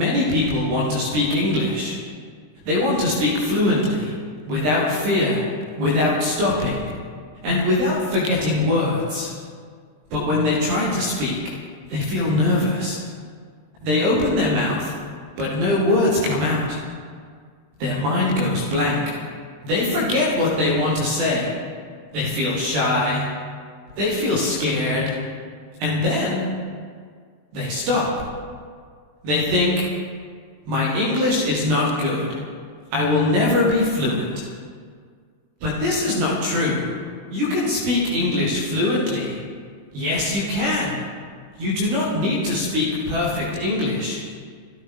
Many people want to speak English. They want to speak fluently, without fear, without stopping, and without forgetting words. But when they try to speak, they feel nervous. They open their mouth, but no words come out. Their mind goes blank. They forget what they want to say. They feel shy. They feel scared. And then they stop. They think, my English is not good. I will never be fluent. But this is not true. You can speak English fluently. Yes, you can. You do not need to speak perfect English.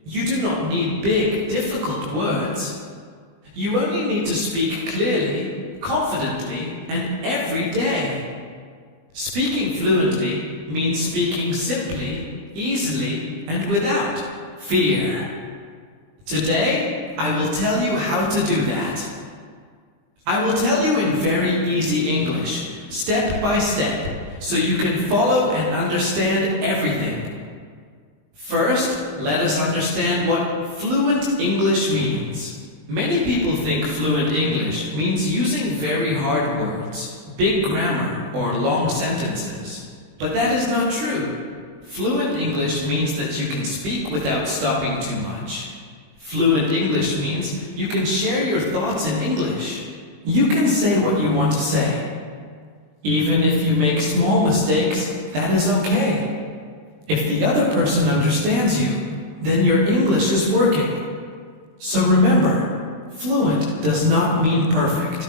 You do not need big, difficult words. You only need to speak clearly, confidently, and every day. Speaking fluently means speaking simply, easily, and without fear. Today, I will tell you how to do that. I will tell you in very easy English, step by step, so you can follow and understand everything. First, let us understand what fluent English means. Many people think fluent English means using very hard words, big grammar, or long sentences. But that is not true. Fluent English means that you can speak without stopping too much. Fluent English means you can share your thoughts in English. You can say what you want to say. Even if you make small mistakes, that is okay. If the other person understands you, then your English is working. So remember, fluent does not mean perfect.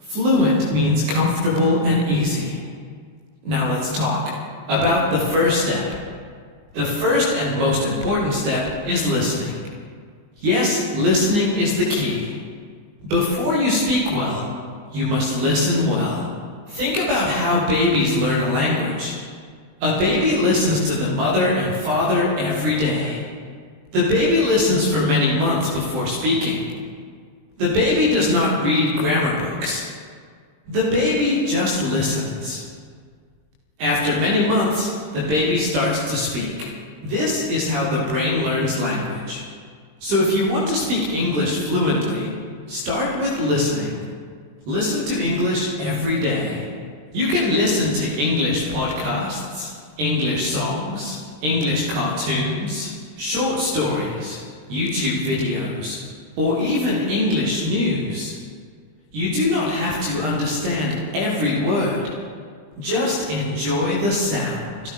Fluent means comfortable and easy. Now let's talk about the first step. The first and most important step is listening. Yes, listening is the key. Before you speak well, you must listen well. Think about how babies learn a language. A baby listens to the mother and father every day. The baby listens for many months before speaking. The baby does not read grammar books. The baby just listens. After many months, the baby starts to speak. This is how the brain learns language. So if you want to speak English fluently, start with listening. Listen to English every day. You can listen to English podcasts, English songs, English cartoons, short stories, YouTube videos, or even English news. You do not have to understand every word. Just enjoy the sound.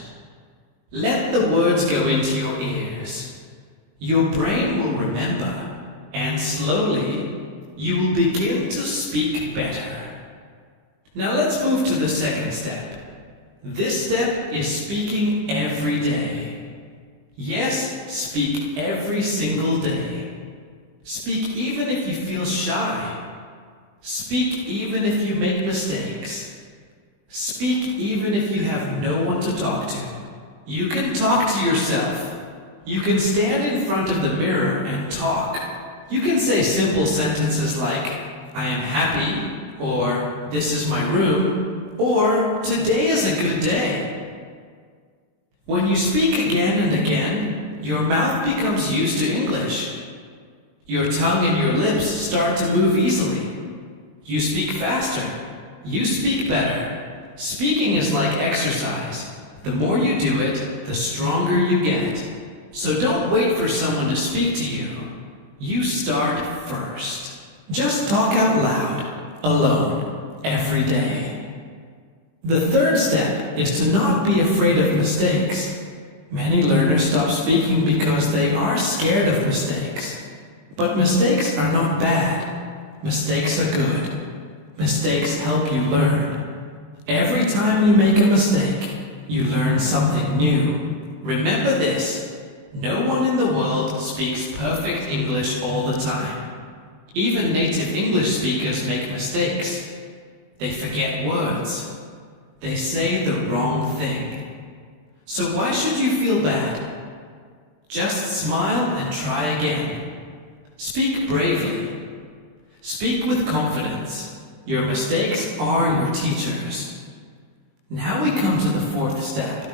Let the words go into your ears. Your brain will remember, and slowly, you will begin to speak better. Now let's move to the second step. This step is speaking every day. Yes, speak every single day. Speak even if you feel shy. Speak even if you make mistakes. Speak even if you have no one to talk to. You can talk to yourself. You can stand in front of the mirror and talk. You can say simple sentences like, I am happy, or this is my room, or today is a good day. When you speak again and again, your mouth becomes used to English. Your tongue and your lips start to move easily. You speak faster. You speak better. Speaking is like exercise. The more you do it, the stronger you get. So don't wait for someone to speak to you. You start first. Just talk out loud, alone, every day. The third step is to not be afraid of mistakes. Many learners stop speaking because they are scared of mistakes. But mistakes are not bad. Mistakes are good. Mistakes help you learn. Every time you make a mistake, you learn something new. Remember this, no one in the world speaks perfect English all the time. Even native English speakers make mistakes. They forget words. They say the wrong thing. So why should you feel bad? Just smile and try again. Speak bravely. Speak with confidence. Your mistakes are your teachers. Now we come to the fourth step.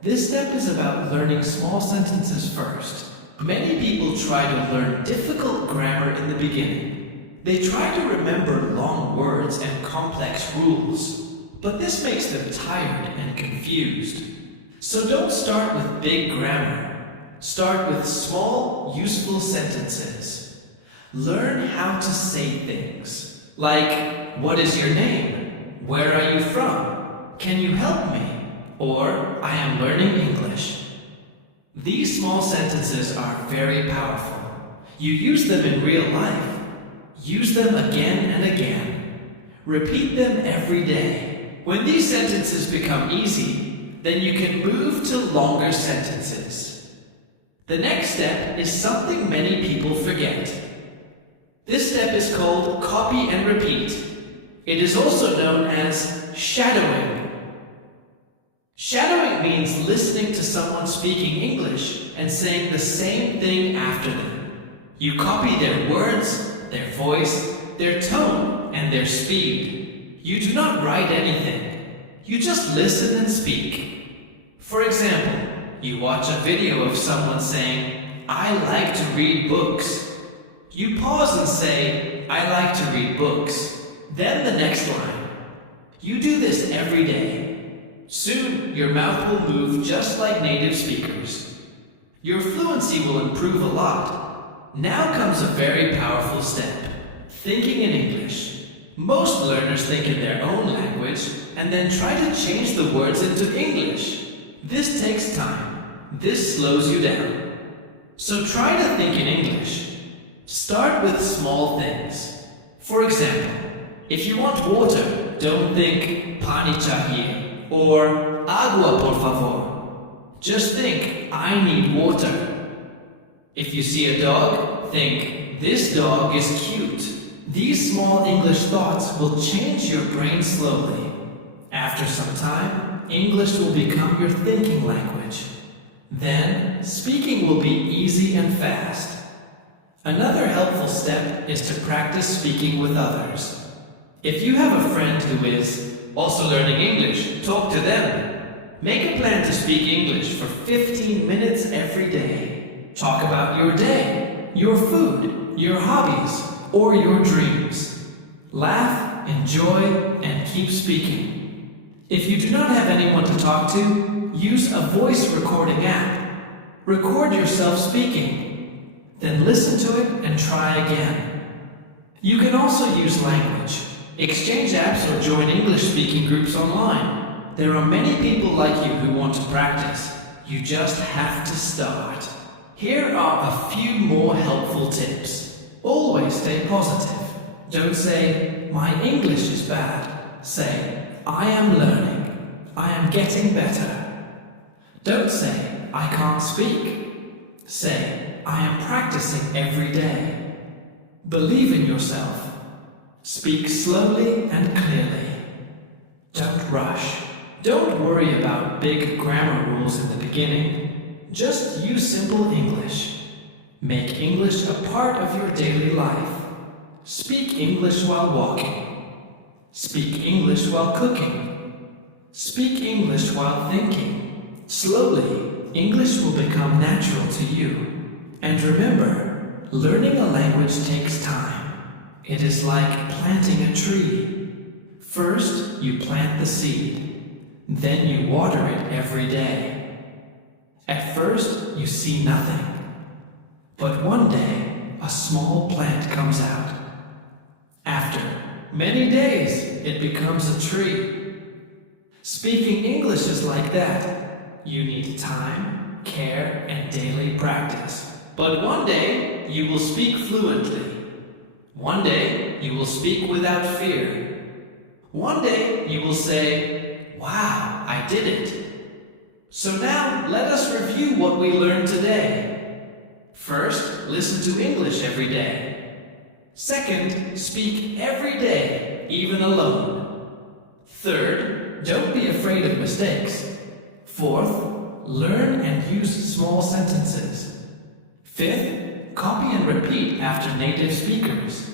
This step is about learning small sentences first. Many people try to learn difficult grammar in the beginning. They try to remember long words and complex rules, but this makes them tired and confused. So don't start with big grammar. Start with small, useful sentences. Learn how to say things, like, what is your name? Where are you from? Can you help me? Or, I am learning English. These small sentences are very powerful. You use them in real life. Use them again and again. Repeat them every day. When these sentences become easy, then you can move to longer sentences. The next step is something many people forget. This step is called copy and repeat. It is also known as shadowing. Shadowing means listening to someone speaking English and saying the same thing after them. You copy their words, their voice, their tone, and their speed. You do not write anything. You just listen and speak. For example, you watch a video of someone saying, I like to read books. You pause and say, I like to read books. Then the next line. You do this every day. Soon, your mouth will move just like native speakers. Your fluency will improve a lot. Now comes a very powerful step, thinking in English. Most learners think in their own language and then try to change the words into English. This takes time. This slows you down. So try to think in English. Start with small things. For example, if you want water, don't think pani chahiye or agua por favor. Just think, I need water. If you see a dog, think, this dog is cute. These small English thoughts will change your brain slowly. After some time, English will become your thinking language. Then, speaking will be easy and fast. Another helpful step is to practice speaking with others. If you have a friend who is also learning English, talk to them. Make a plan to speak English for 15 minutes every day. Talk about your day, your food, your hobbies, or your dreams. Laugh, enjoy, and keep speaking. If you do not have anyone to talk to, use a voice recording app. Record yourself speaking. Then listen to it and try again. You can also use language. Exchange apps or join English-speaking groups online. There are many people like you who want to practice. You just have to start. Here are a few more helpful tips. Always stay positive. Don't say, my English is bad. Say, I am learning. I am getting better. Don't say, I can't speak. Say, I am practicing every day. Believe in yourself. Speak slowly and clearly. Don't rush. Don't worry about big grammar rules in the beginning. Just use simple English. Make English a part of your daily life. Speak English while walking. Speak English while cooking. Speak English while thinking. Slowly, English will become natural to you. And remember, learning a language takes time. It is like planting a tree. First, you plant the seed. Then you water it every day. At first, you see nothing. But one day, a small plant comes out. After many days, it becomes a tree. Speaking English is like that. You need time, care, and daily practice. But one day, you will speak fluently. One day, you will speak without fear. One day, you will say, wow, I did it. So now, let us review what we learned today. First, listen to English every day. Second, speak every day, even alone. Third, don't be afraid of mistakes. Fourth, learn and use small sentences. Fifth, copy and repeat after native speakers.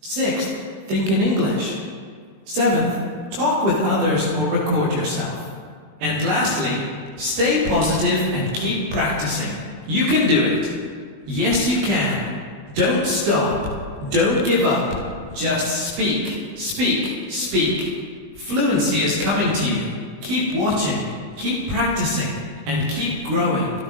Sixth, think in English. Seventh, talk with others or record yourself. And lastly, stay positive and keep practicing. You can do it. Yes, you can. Don't stop. Don't give up. Just speak, speak, speak. Fluency is coming to you. Keep watching, keep practicing, and keep growing.